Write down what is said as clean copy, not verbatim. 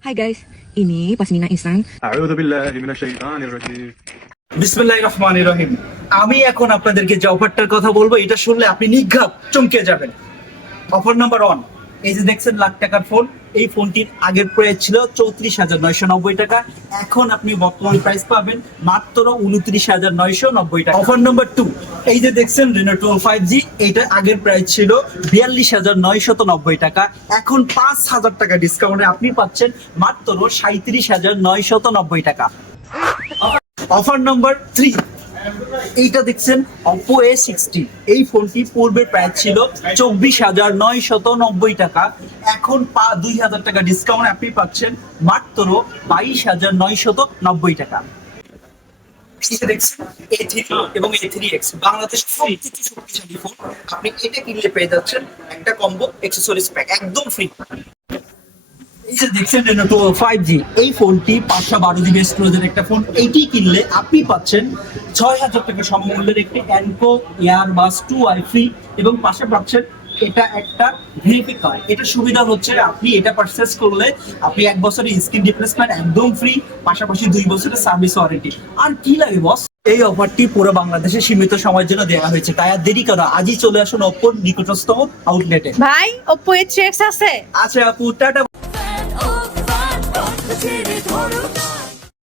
Hai guys, ini Pasmina Ihsan. أعوذ بالله من الشيطان الرجيم বিসমিল্লাহির রহমানির রহিম। আমি এখন আপনাদেরকে যে অফারটার কথা বলবো এটা শুনলে আপনি নিঘাত চমকে যাবেন। অফার নাম্বার 1, এই যে দেখছেন লাখ টাকার ফোন, এই ফোনটির আগের প্রাইস ছিল 34,990 টাকা, এখন আপনি বর্তমান প্রাইস পাবেন মাত্র 29,990 টাকা। অফার নাম্বার 2, এই যে দেখছেন Reno 12 5G, এইটা আগের প্রাইস ছিল 42,990 টাকা, এখন 5,000 টাকা ডিসকাউন্টে আপনি পাচ্ছেন মাত্র 37,990 টাকা। অফার নাম্বার 3, এইটা দেখছেন Oppo A60, এই ফোনটি পূর্বের প্রাইস ছিল 24,990 টাকা, এখন 2,000 টাকা ডিসকাউন্ট আপনি পাচ্ছেন মাত্র 22,990 টাকা। এই যে দেখছেন A3 এবং A3X, বাংলাদেশ সবথেকে শক্তিশালী ফোন, আপনি এটা কিনলে পেয়ে যাচ্ছেন একটা কম্বো অ্যাকসেসরিজ প্যাক একদম ফ্রি। এই যে দেখছেন Reno 12 5G, এই ফোনটি 512 জিবি স্টোরেজের একটা ফোন, এইটি কিনলে আপনি পাচ্ছেন 6,000 টাকা সমমূল্যের একটি Anko Earbuds 2i ফ্রি, এবং পাশে পাচ্ছেন এটা একটা ভিপি কার্ড। এটা সুবিধা হচ্ছে আপনি এটা পারচেজ করলে আপনি 1 বছরের স্ক্রিন রিপ্লেসমেন্ট একদম ফ্রি, পাশাপাশি 2 বছরের সার্ভিস ওয়ারেন্টি। আর কি লাগে বস, এই অফারটি পুরো বাংলাদেশে সীমিত সময়ের জন্য দেওয়া হয়েছে, তাই আর দেরি করো, আজই চলে আসুন Oppo নিকটস্থ আউটলেটে। ভাই Oppo A3X আছে? আচ্ছা আপু, টাটা।